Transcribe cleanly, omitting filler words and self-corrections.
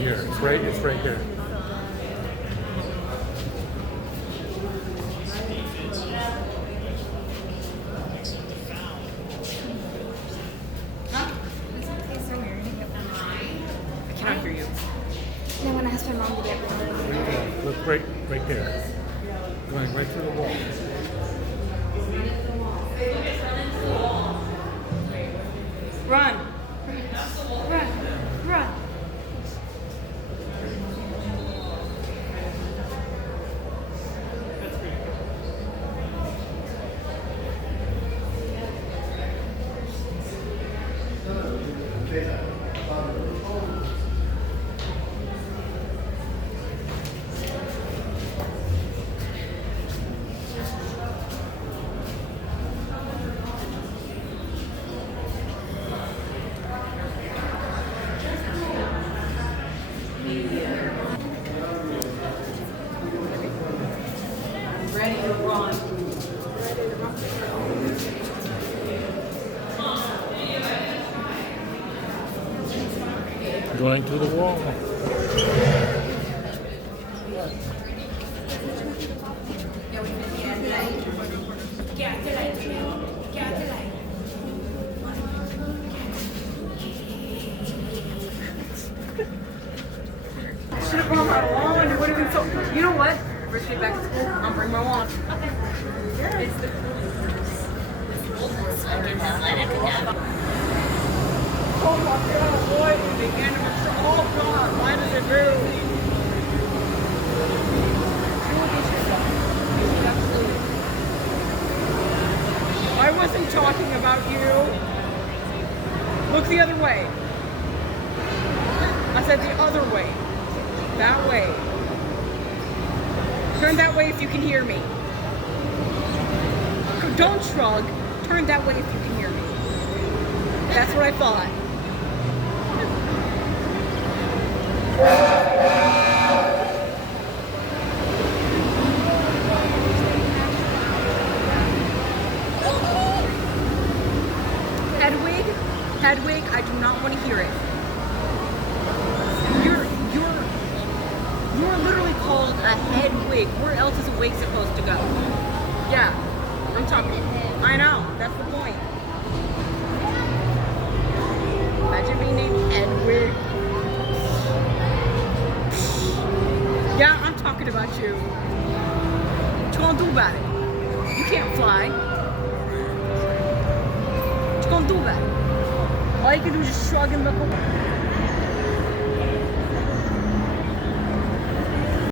here. It's right here. I cannot hear you. And I'm gonna ask my mom to get one. Look right there. Going right through the wall. Run. Run. Ready to run. Going through the wall. I should have brought my wand. It would have been so. You know what? First day back to school, I'll bring my wand. It's the. Oh my God! Boy, the animatronic. Oh God! Why does it move? I wasn't talking about you. Look the other way. I said the other way. That way. Turn that way if you can hear me. Don't shrug. Turn that way if you can hear me. That's what I thought. Hedwig, I do not want to hear it. You're literally called a Hedwig. Where else is a wig supposed to go? Yeah, I'm talking. I know, that's the point. Imagine being named Hedwig. Yeah, I'm talking about you. What you gonna do about it? You can't fly. What you gonna do about it? All you can do is just shrug and look away.